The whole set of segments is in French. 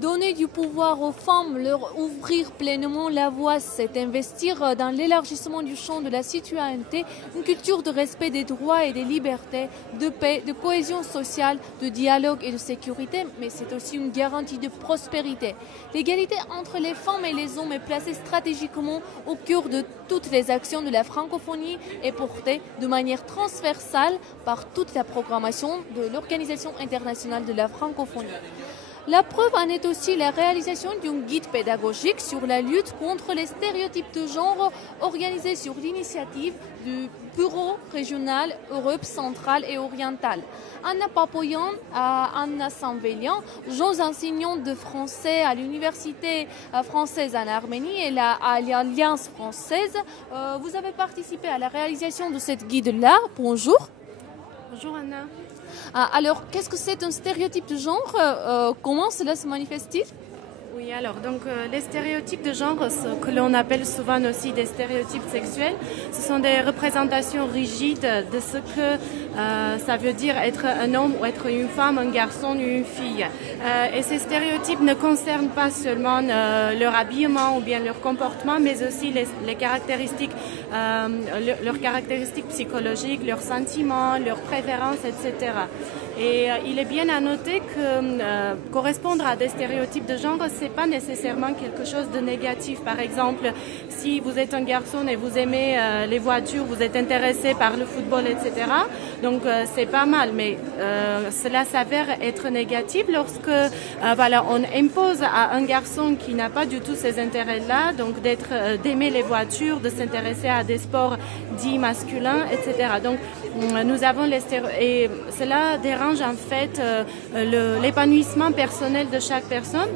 Donner du pouvoir aux femmes, leur ouvrir pleinement la voie, c'est investir dans l'élargissement du champ de la citoyenneté, une culture de respect des droits et des libertés, de paix, de cohésion sociale, de dialogue et de sécurité, mais c'est aussi une garantie de prospérité. L'égalité entre les femmes et les hommes est placée stratégiquement au cœur de toutes les actions de la francophonie et portée de manière transversale par toute la programmation de l'Organisation internationale de la francophonie. La preuve en est aussi la réalisation d'un guide pédagogique sur la lutte contre les stéréotypes de genre organisé sur l'initiative du Bureau régional Europe centrale et orientale. Anna Papoyan, Anna Sanvelian, jeunes enseignantes de français à l'Université française en Arménie et à l'Alliance française, vous avez participé à la réalisation de cette guide-là. Bonjour. Bonjour Anna. Alors, qu'est-ce que c'est un stéréotype de genre? Comment cela se manifeste-t-il? Oui, alors, donc les stéréotypes de genre, ce que l'on appelle souvent aussi des stéréotypes sexuels, ce sont des représentations rigides de ce que ça veut dire être un homme ou être une femme, un garçon ou une fille. Et ces stéréotypes ne concernent pas seulement leur habillement ou bien leur comportement, mais aussi les caractéristiques, leurs caractéristiques psychologiques, leurs sentiments, leurs préférences, etc. Et il est bien à noter que correspondre à des stéréotypes de genre, c'est pas nécessairement quelque chose de négatif. Par exemple, si vous êtes un garçon et vous aimez les voitures, vous êtes intéressé par le football, etc. Donc c'est pas mal, mais cela s'avère être négatif lorsque voilà, on impose à un garçon qui n'a pas du tout ces intérêts-là, donc d'aimer les voitures, de s'intéresser à des sports dits masculins, etc. Donc nous avons les stéréotypes et cela dérange en fait l'épanouissement personnel de chaque personne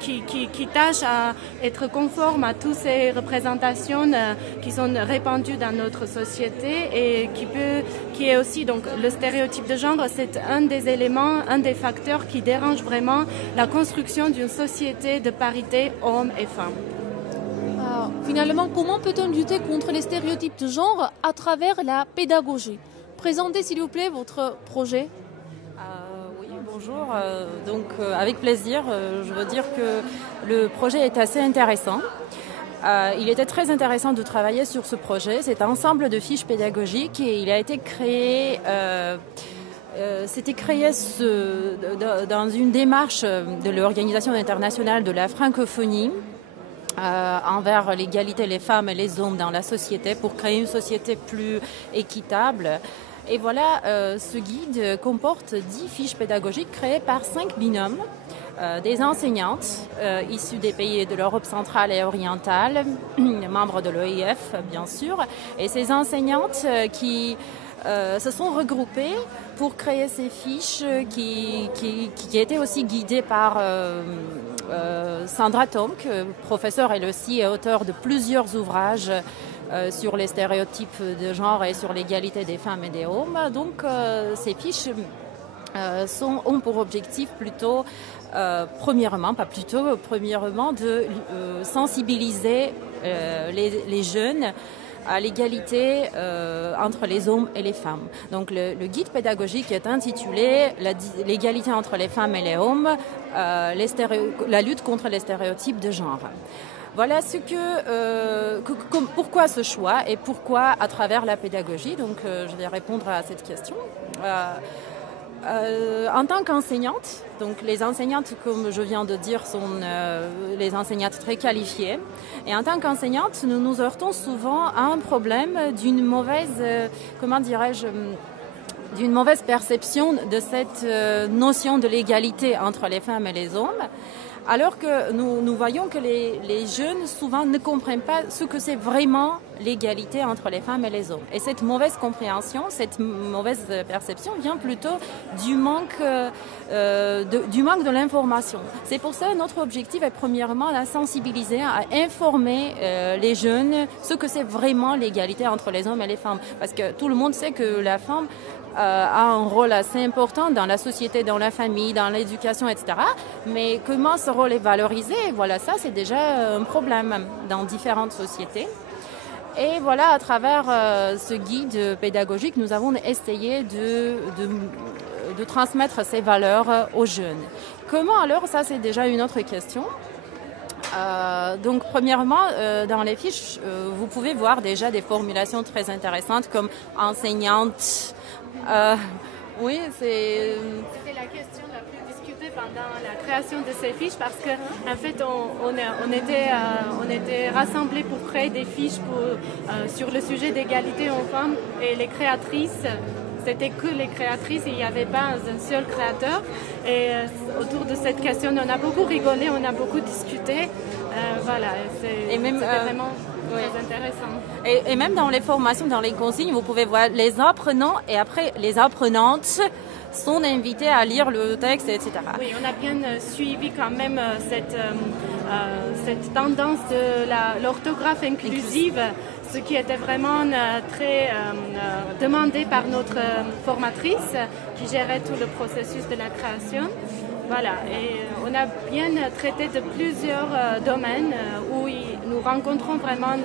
qui tâche à être conforme à toutes ces représentations qui sont répandues dans notre société et qui est aussi donc le stéréotype de genre, c'est un des éléments, un des facteurs qui dérange vraiment la construction d'une société de parité hommes et femmes. Finalement, comment peut-on lutter contre les stéréotypes de genre à travers la pédagogie? Présentez s'il vous plaît votre projet. Oui, bonjour. Avec plaisir, je veux dire que le projet est assez intéressant. Il était très intéressant de travailler sur ce projet. C'est un ensemble de fiches pédagogiques et il a été créé... C'était créé dans une démarche de l'Organisation internationale de la francophonie envers l'égalité des femmes et les hommes dans la société pour créer une société plus équitable. Et voilà, ce guide comporte 10 fiches pédagogiques créées par 5 binômes, des enseignantes issues des pays de l'Europe centrale et orientale, membres de l'OIF bien sûr, et ces enseignantes qui se sont regroupées pour créer ces fiches qui étaient aussi guidées par Sandra Tomk, professeure elle aussi et auteure de plusieurs ouvrages sur les stéréotypes de genre et sur l'égalité des femmes et des hommes. Donc ces fiches ont pour objectif premièrement de sensibiliser les jeunes à l'égalité entre les hommes et les femmes. Donc le guide pédagogique est intitulé l'égalité entre les femmes et les hommes, la lutte contre les stéréotypes de genre. Voilà pourquoi ce choix et pourquoi à travers la pédagogie. Donc je vais répondre à cette question. En tant qu'enseignante, donc les enseignantes, comme je viens de dire, sont les enseignantes très qualifiées. Et en tant qu'enseignante, nous nous heurtons souvent à un problème d'une mauvaise perception de cette notion de l'égalité entre les femmes et les hommes. Alors que nous voyons que les jeunes souvent ne comprennent pas ce que c'est vraiment l'égalité entre les femmes et les hommes. Et cette mauvaise compréhension, cette mauvaise perception vient plutôt du manque de l'information. C'est pour ça que notre objectif est premièrement à sensibiliser, à informer les jeunes ce que c'est vraiment l'égalité entre les hommes et les femmes. Parce que tout le monde sait que la femme a un rôle assez important dans la société, dans la famille, dans l'éducation, etc. Mais comment ce rôle est valorisé? Voilà, ça c'est déjà un problème dans différentes sociétés. Et voilà, à travers ce guide pédagogique, nous avons essayé de transmettre ces valeurs aux jeunes. Comment alors? Ça, c'est déjà une autre question. Donc premièrement, dans les fiches, vous pouvez voir déjà des formulations très intéressantes comme enseignante. Oui, c'était la question la plus discutée pendant la création de ces fiches parce que en fait on était rassemblés pour créer des fiches sur le sujet d'égalité hommes-femmes et les créatrices. C'était que les créatrices, il n'y avait pas un seul créateur. Et autour de cette question, on a beaucoup rigolé, on a beaucoup discuté. Voilà, c'était vraiment très intéressant. Et même dans les formations, dans les consignes, vous pouvez voir les apprenants et après les apprenantes sont invités à lire le texte, etc. Oui, on a bien suivi quand même cette tendance de l'orthographe inclusive, ce qui était vraiment très demandé par notre formatrice qui gérait tout le processus de la création. Voilà, et on a bien traité de plusieurs domaines où nous rencontrons vraiment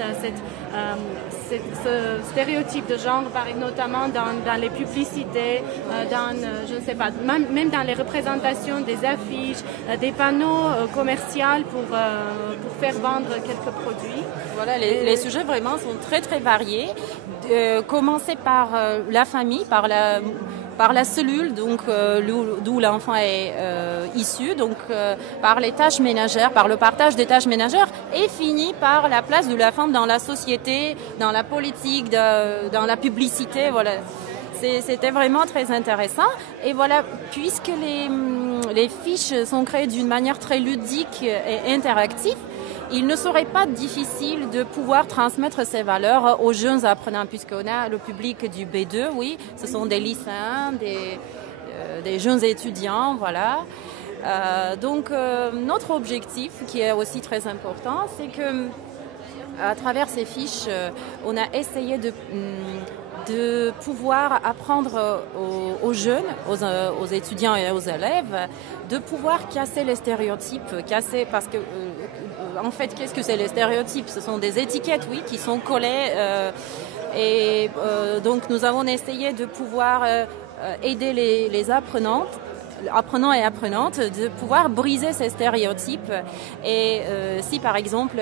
ce stéréotype de genre, notamment dans les publicités, je ne sais pas, même dans les représentations des affiches, des panneaux commerciaux pour faire vendre quelques produits. Voilà, les sujets vraiment sont très très variés. Commencer par la famille, par la cellule, donc d'où l'enfant est issu, donc par les tâches ménagères, par le partage des tâches ménagères, et finit par la place de la femme dans la société, dans la politique, dans la publicité. Voilà, c'était vraiment très intéressant. Et voilà, puisque les fiches sont créées d'une manière très ludique et interactive, il ne serait pas difficile de pouvoir transmettre ces valeurs aux jeunes apprenants, puisqu'on a le public du B2, oui, ce sont des lycéens, des jeunes étudiants, voilà. Donc notre objectif, qui est aussi très important, c'est que à travers ces fiches, on a essayé de pouvoir apprendre aux jeunes, aux étudiants et aux élèves, de pouvoir casser les stéréotypes, parce que en fait, qu'est-ce que c'est les stéréotypes? Ce sont des étiquettes, oui, qui sont collées donc nous avons essayé de pouvoir aider les apprenants et apprenantes de pouvoir briser ces stéréotypes. Et si par exemple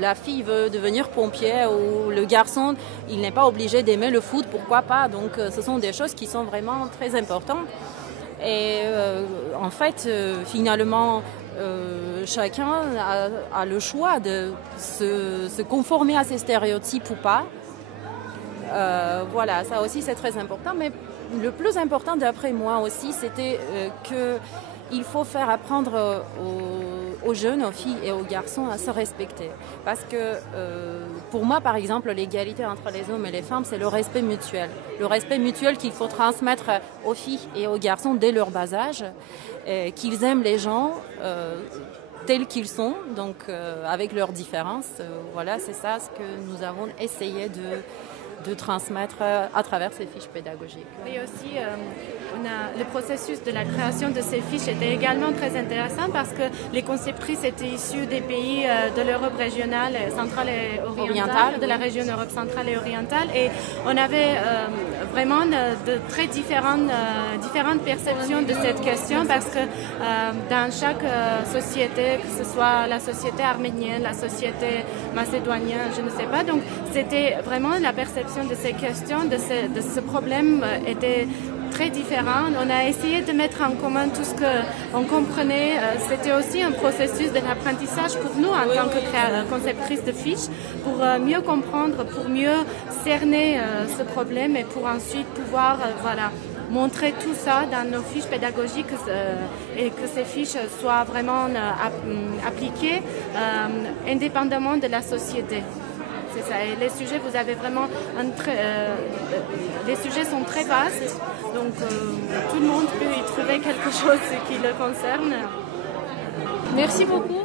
la fille veut devenir pompier ou le garçon, il n'est pas obligé d'aimer le foot, pourquoi pas? Donc ce sont des choses qui sont vraiment très importantes. Et en fait, finalement, chacun a le choix de se conformer à ces stéréotypes ou pas. Voilà, ça aussi c'est très important. Mais le plus important d'après moi aussi, c'était qu'il faut faire apprendre aux jeunes, aux filles et aux garçons à se respecter. Parce que pour moi, par exemple, l'égalité entre les hommes et les femmes, c'est le respect mutuel. Le respect mutuel qu'il faut transmettre aux filles et aux garçons dès leur bas âge, qu'ils aiment les gens tels qu'ils sont, donc avec leurs différences. Voilà, c'est ça ce que nous avons essayé de transmettre à travers ces fiches pédagogiques. Et aussi, le processus de la création de ces fiches était également très intéressant parce que les conceptrices étaient issues des pays de l'Europe régionale, centrale et orientale, de la région Europe centrale et orientale, et on avait vraiment de très différentes perceptions de cette question parce que dans chaque société, que ce soit la société arménienne, la société macédonienne, je ne sais pas, donc c'était vraiment la perception de ces questions, de ce problème était très différent. On a essayé de mettre en commun tout ce qu'on comprenait. C'était aussi un processus de l'apprentissage pour nous en tant que conceptrices de fiches, pour mieux comprendre, pour mieux cerner ce problème et pour ensuite pouvoir montrer tout ça dans nos fiches pédagogiques et que ces fiches soient vraiment appliquées indépendamment de la société. C'est ça. Et les sujets, vous avez vraiment les sujets sont très vastes, donc tout le monde peut y trouver quelque chose qui le concerne. Merci beaucoup.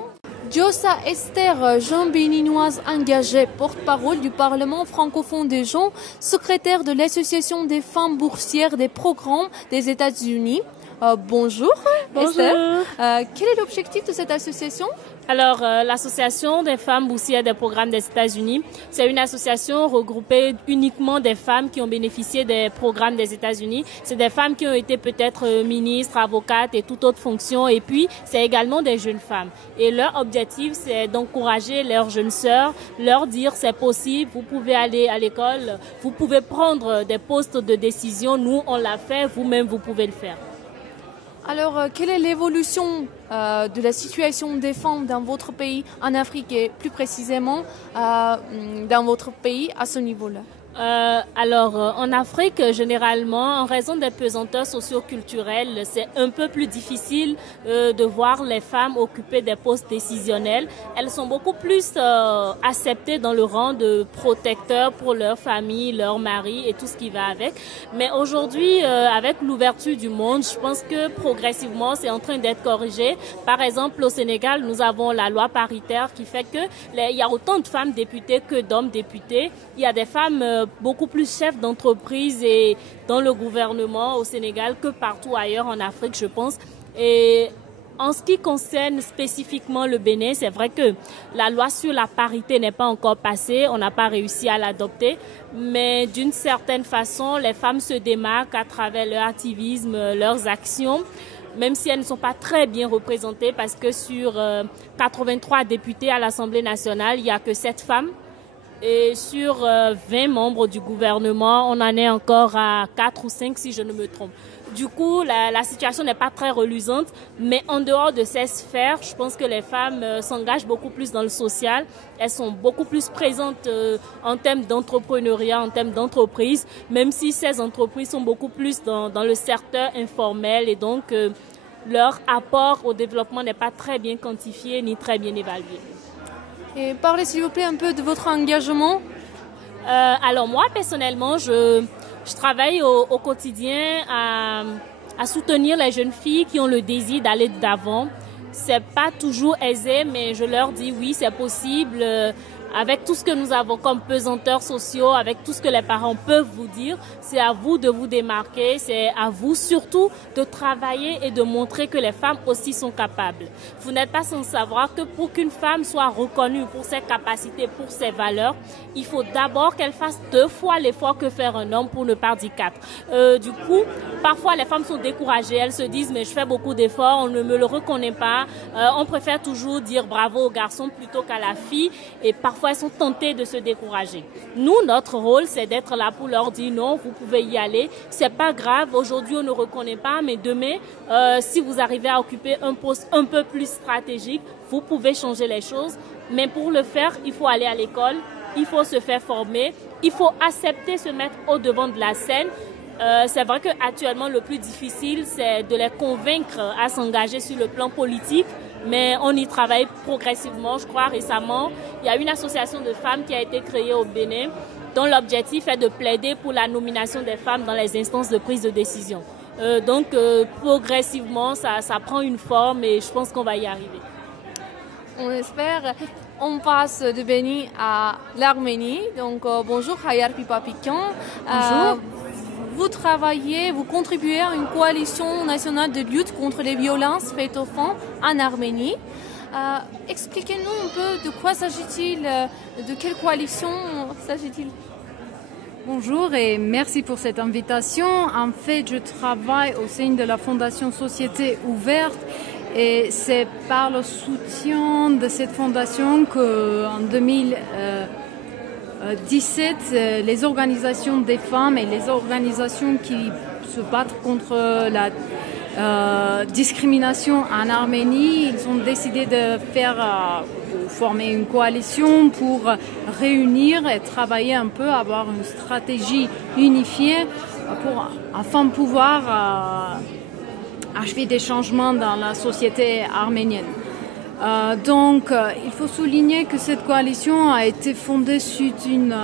Diosa Esther, jeune béninoise engagée, porte-parole du Parlement francophone des jeunes, secrétaire de l'Association des femmes boursières des programmes des États-Unis. Bonjour, Bonjour. Esther. Quel est l'objectif de cette association? Alors, l'association des femmes boursières des programmes des États-Unis, c'est une association regroupée uniquement des femmes qui ont bénéficié des programmes des États-Unis. C'est des femmes qui ont été peut-être ministres, avocates et toute autre fonction. Et puis, c'est également des jeunes femmes. Et leur objectif, c'est d'encourager leurs jeunes sœurs, leur dire c'est possible, vous pouvez aller à l'école, vous pouvez prendre des postes de décision. Nous, on l'a fait, vous-même, vous pouvez le faire. Alors, quelle est l'évolution de la situation des femmes dans votre pays, en Afrique et plus précisément dans votre pays à ce niveau-là? En Afrique, généralement, en raison des pesanteurs socio-culturelles, c'est un peu plus difficile de voir les femmes occuper des postes décisionnels. Elles sont beaucoup plus acceptées dans le rang de protecteurs pour leur famille, leur mari et tout ce qui va avec. Mais aujourd'hui, avec l'ouverture du monde, je pense que progressivement, c'est en train d'être corrigé. Par exemple, au Sénégal, nous avons la loi paritaire qui fait que il y a autant de femmes députées que d'hommes députés. Il y a des femmes beaucoup plus chefs d'entreprise et dans le gouvernement au Sénégal que partout ailleurs en Afrique, je pense. Et en ce qui concerne spécifiquement le Bénin, c'est vrai que la loi sur la parité n'est pas encore passée, on n'a pas réussi à l'adopter, mais d'une certaine façon, les femmes se démarquent à travers leur activisme, leurs actions, même si elles ne sont pas très bien représentées parce que sur 83 députés à l'Assemblée nationale, il n'y a que 7 femmes. Et sur 20 membres du gouvernement, on en est encore à 4 ou 5 si je ne me trompe. Du coup, la situation n'est pas très reluisante, mais en dehors de ces sphères, je pense que les femmes s'engagent beaucoup plus dans le social. Elles sont beaucoup plus présentes en termes d'entrepreneuriat, en termes d'entreprise, même si ces entreprises sont beaucoup plus dans le secteur informel et donc leur apport au développement n'est pas très bien quantifié ni très bien évalué. Et parlez s'il vous plaît un peu de votre engagement. Alors moi, personnellement, je travaille au quotidien à soutenir les jeunes filles qui ont le désir d'aller d'avant. C'est pas toujours aisé, mais je leur dis oui, c'est possible. Avec tout ce que nous avons comme pesanteurs sociaux, avec tout ce que les parents peuvent vous dire, c'est à vous de vous démarquer, c'est à vous surtout de travailler et de montrer que les femmes aussi sont capables. Vous n'êtes pas sans savoir que pour qu'une femme soit reconnue pour ses capacités, pour ses valeurs, il faut d'abord qu'elle fasse 2 fois l'effort que faire un homme, pour ne pas dire 4. Du coup, parfois les femmes sont découragées, elles se disent mais je fais beaucoup d'efforts, on ne me le reconnaît pas, on préfère toujours dire bravo au garçon plutôt qu'à la fille et parfois elles sont tentées de se décourager. Nous, notre rôle, c'est d'être là pour leur dire non, vous pouvez y aller, c'est pas grave, aujourd'hui on ne reconnaît pas, mais demain, si vous arrivez à occuper un poste un peu plus stratégique, vous pouvez changer les choses, mais pour le faire, il faut aller à l'école, il faut se faire former, il faut accepter se mettre au devant de la scène. C'est vrai qu'actuellement, le plus difficile, c'est de les convaincre à s'engager sur le plan politique, mais on y travaille progressivement. Je crois récemment, il y a une association de femmes qui a été créée au Bénin, dont l'objectif est de plaider pour la nomination des femmes dans les instances de prise de décision. Donc, progressivement, ça prend une forme et je pense qu'on va y arriver. On espère. On passe de Bénin à l'Arménie. Donc, bonjour, Hayar Pipapikan. Bonjour. Vous travaillez, vous contribuez à une coalition nationale de lutte contre les violences faites aux femmes en Arménie. Expliquez-nous un peu de quoi s'agit-il, de quelle coalition s'agit-il? Bonjour et merci pour cette invitation. En fait, je travaille au sein de la Fondation Société Ouverte et c'est par le soutien de cette fondation qu'en 2017, les organisations des femmes et les organisations qui se battent contre la discrimination en Arménie, ils ont décidé de former une coalition pour réunir et travailler un peu, avoir une stratégie unifiée afin de pouvoir achever des changements dans la société arménienne. Donc, il faut souligner que cette coalition a été fondée sur une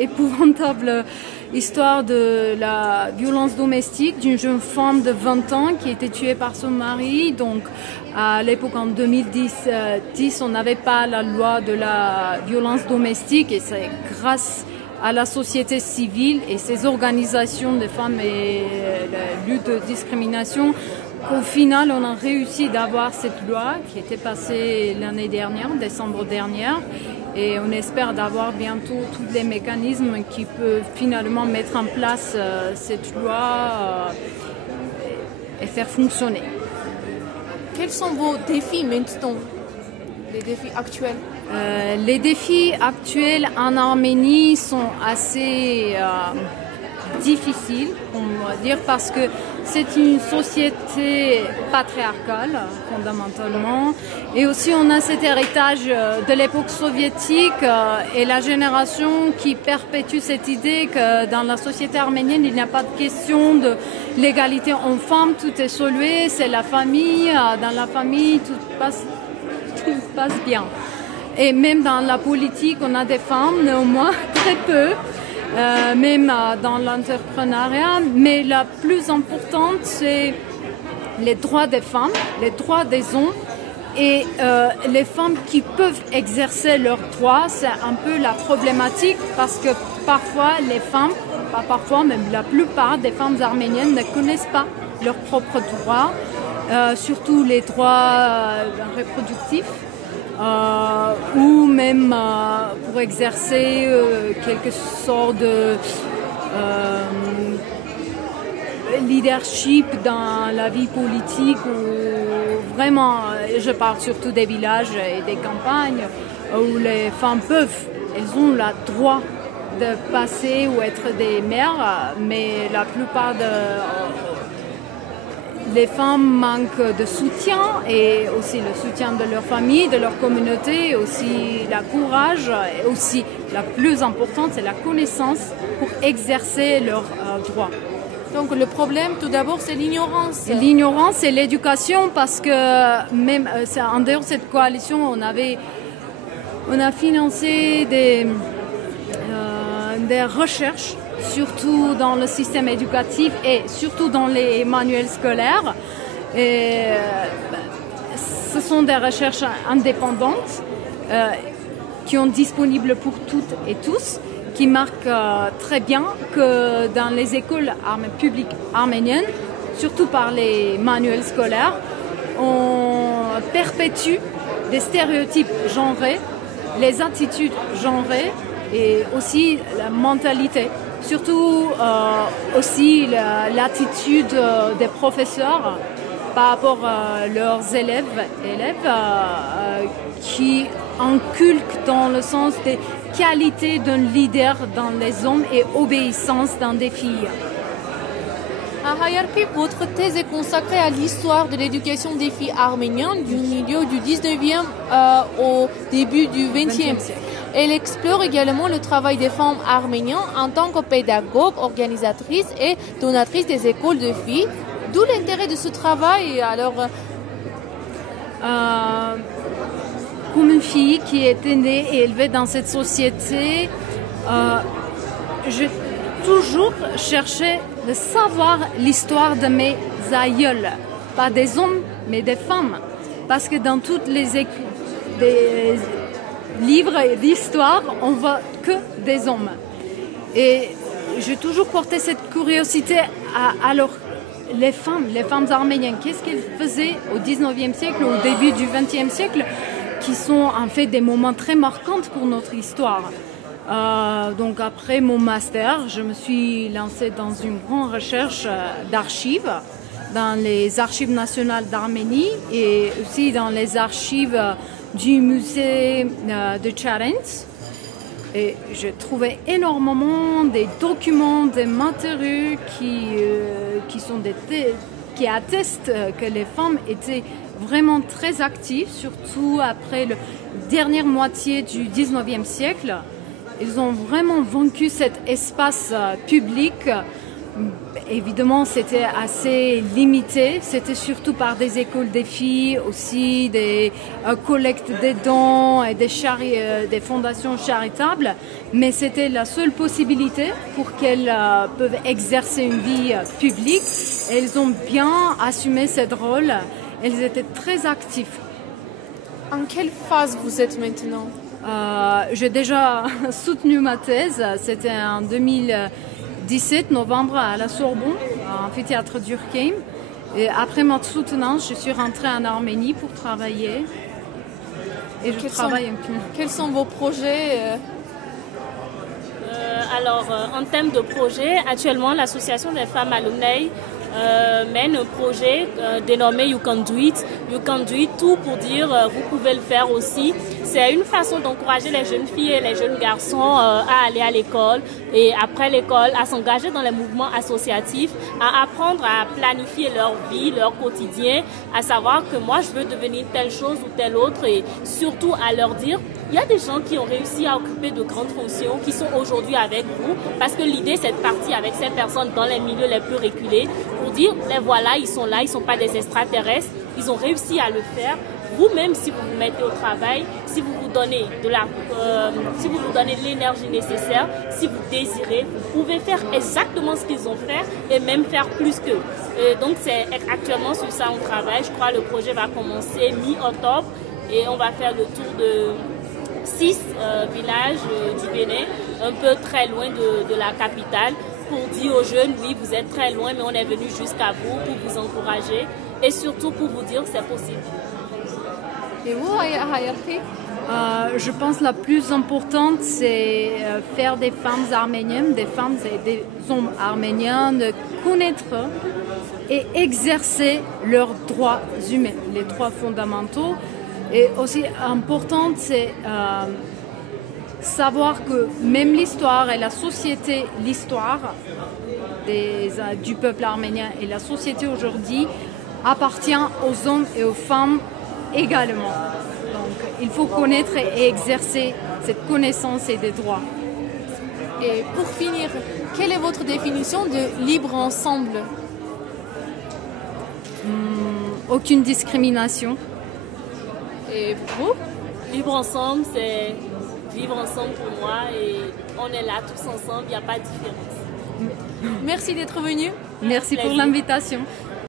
épouvantable histoire de la violence domestique d'une jeune femme de 20 ans qui a été tuée par son mari. Donc, à l'époque, en 2010, on n'avait pas la loi de la violence domestique et c'est grâce à la société civile et ces organisations de femmes et la lutte de discrimination qu'au final on a réussi d'avoir cette loi qui était passée l'année dernière, décembre dernier, et on espère d'avoir bientôt tous les mécanismes qui peuvent finalement mettre en place cette loi et faire fonctionner. Quels sont vos défis maintenant, les défis actuels? Les défis actuels en Arménie sont assez difficiles, on va dire, parce que c'est une société patriarcale, fondamentalement. Et aussi, on a cet héritage de l'époque soviétique et la génération qui perpétue cette idée que dans la société arménienne, il n'y a pas de question de l'égalité homme-femme, tout est salué, c'est la famille. Dans la famille, tout passe bien. Et même dans la politique, on a des femmes, néanmoins, très peu. Même dans l'entrepreneuriat, mais la plus importante, c'est les droits des femmes, les droits des hommes et les femmes qui peuvent exercer leurs droits. C'est un peu la problématique parce que parfois les femmes, pas parfois, même la plupart des femmes arméniennes ne connaissent pas leurs propres droits, surtout les droits reproductifs. Ou même pour exercer quelque sorte de leadership dans la vie politique, ou vraiment, je parle surtout des villages et des campagnes où les femmes elles ont le droit de passer ou être des mères, mais la plupart les femmes manquent de soutien et aussi le soutien de leur famille, de leur communauté, aussi le courage et aussi la plus importante, c'est la connaissance pour exercer leurs droits. Donc le problème tout d'abord c'est l'ignorance. L'ignorance et l'éducation parce que même en dehors de cette coalition, on a financé des recherches, surtout dans le système éducatif et surtout dans les manuels scolaires. Et, ce sont des recherches indépendantes qui sont disponibles pour toutes et tous, qui marquent très bien que dans les écoles publiques arméniennes, surtout par les manuels scolaires, on perpétue des stéréotypes genrés, les attitudes genrées et aussi la mentalité. Surtout aussi l'attitude des professeurs par rapport à leurs élèves qui inculquent dans le sens des qualités d'un leader dans les hommes et obéissance dans des filles. Hayarpi, votre thèse est consacrée à l'histoire de l'éducation des filles arméniennes du milieu du 19e au début du 20e siècle. Elle explore également le travail des femmes arméniennes en tant que pédagogues, organisatrices et donatrices des écoles de filles. D'où l'intérêt de ce travail alors comme une fille qui était née et élevée dans cette société, j'ai toujours cherché de savoir l'histoire de mes aïeuls. Pas des hommes, mais des femmes. Parce que dans toutes les livres et d'histoire, on voit que des hommes. Et j'ai toujours porté cette curiosité alors les femmes arméniennes, qu'est-ce qu'elles faisaient au 19e siècle, au début du 20e siècle, qui sont en fait des moments très marquants pour notre histoire. Donc après mon master, je me suis lancée dans une grande recherche d'archives, dans les archives nationales d'Arménie et aussi dans les archives du musée de Charente. Et j'ai trouvé énormément des documents, des matériaux qui attestent que les femmes étaient vraiment très actives, surtout après la dernière moitié du 19e siècle. Ils ont vraiment vaincu cet espace public. Évidemment, c'était assez limité. C'était surtout par des écoles des filles, aussi des collectes des dons et des fondations charitables. Mais c'était la seule possibilité pour qu'elles peuvent exercer une vie publique. Et elles ont bien assumé ce rôle. Elles étaient très actives. En quelle phase vous êtes maintenant? J'ai déjà soutenu ma thèse, c'était en 2017, novembre, à la Sorbonne, à l'amphithéâtre Durkheim. Et après ma soutenance, je suis rentrée en Arménie pour travailler. Et je travaille un peu. Quels sont vos projets Alors, en termes de projet, actuellement, l'Association des femmes alumni mène un projet dénommé You Can Do It. You Can Do It, tout pour dire vous pouvez le faire aussi. C'est une façon d'encourager les jeunes filles et les jeunes garçons à aller à l'école et après l'école à s'engager dans les mouvements associatifs, à apprendre à planifier leur vie, leur quotidien, à savoir que moi je veux devenir telle chose ou telle autre et surtout à leur dire il y a des gens qui ont réussi à occuper de grandes fonctions, qui sont aujourd'hui avec vous, parce que l'idée c'est de partir avec ces personnes dans les milieux les plus reculés pour dire, les voilà, ils sont là, ils ne sont pas des extraterrestres, ils ont réussi à le faire. Vous-même, si vous vous mettez au travail, si vous vous donnez si vous vous donnez l'énergie nécessaire, si vous désirez, vous pouvez faire exactement ce qu'ils ont fait et même faire plus qu'eux. Donc c'est actuellement sur ça on travaille. Je crois que le projet va commencer mi-octobre et on va faire le tour de 6 villages du Bénin, un peu très loin de la capitale, pour dire aux jeunes, oui, vous êtes très loin, mais on est venu jusqu'à vous pour vous encourager et surtout pour vous dire que c'est possible. Et vous, Hayati? Je pense que la plus importante, c'est faire des femmes arméniennes, des femmes et des hommes arméniens de connaître et exercer leurs droits humains, les droits fondamentaux. Et aussi important, c'est savoir que même l'histoire et la société, l'histoire du peuple arménien et la société aujourd'hui appartient aux hommes et aux femmes également. Donc il faut connaître et exercer cette connaissance et des droits. Et pour finir, quelle est votre définition de libre ensemble? Aucune discrimination. Et vous? Vivre ensemble, c'est vivre ensemble pour moi et on est là tous ensemble, il n'y a pas de différence. Merci d'être venu. Merci pour l'invitation.